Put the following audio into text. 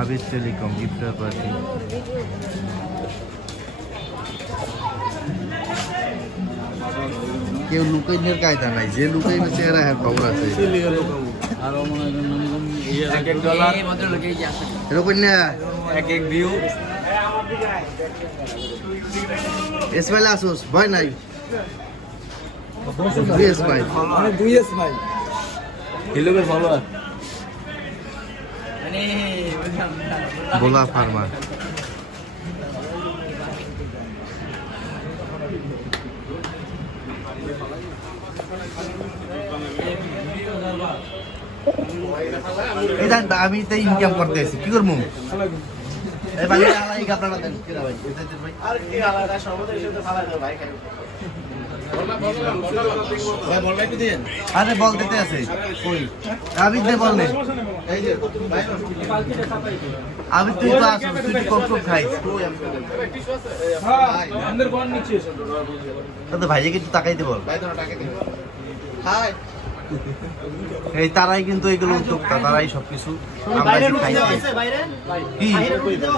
আবির telecom ইফতার party. কেউ লুকাইনের কায়দা নাই, যে লুকাইনের চেহারা হ্যাঁ খবর আছে। এরকম না এক এক ভিউ এসমাইল আসুস ভয় নাই। দুই এসমাইল হিলোকে ফলোয়ার গোলা ফার্মার। এই জান আমি তো ইনকাম করতে আছি, কি করবো? এই ভাই আলাই আপনারা দেন কি ভাই? আর কি আলাদা সর্বদাই সাথে ফালা দাও ভাই খাই। ভাই বল একটু দেন। আরে বল দিতে আছে কই? আবি দে বল নে। এই যে ভাই আবি তুই তো আসো, তুই কম কম খাইস। কই আমি তো টিস্যু আছে? হ্যাঁ আমাদের কোন নিচে এসে তো ভাইকে একটু তাকাই দে বল। ভাই তো তাকাই দে। হাই এই তারাই কিন্তু এগুলো উদ্যোক্তা, তারাই সবকিছু আমরা খাইছি। কি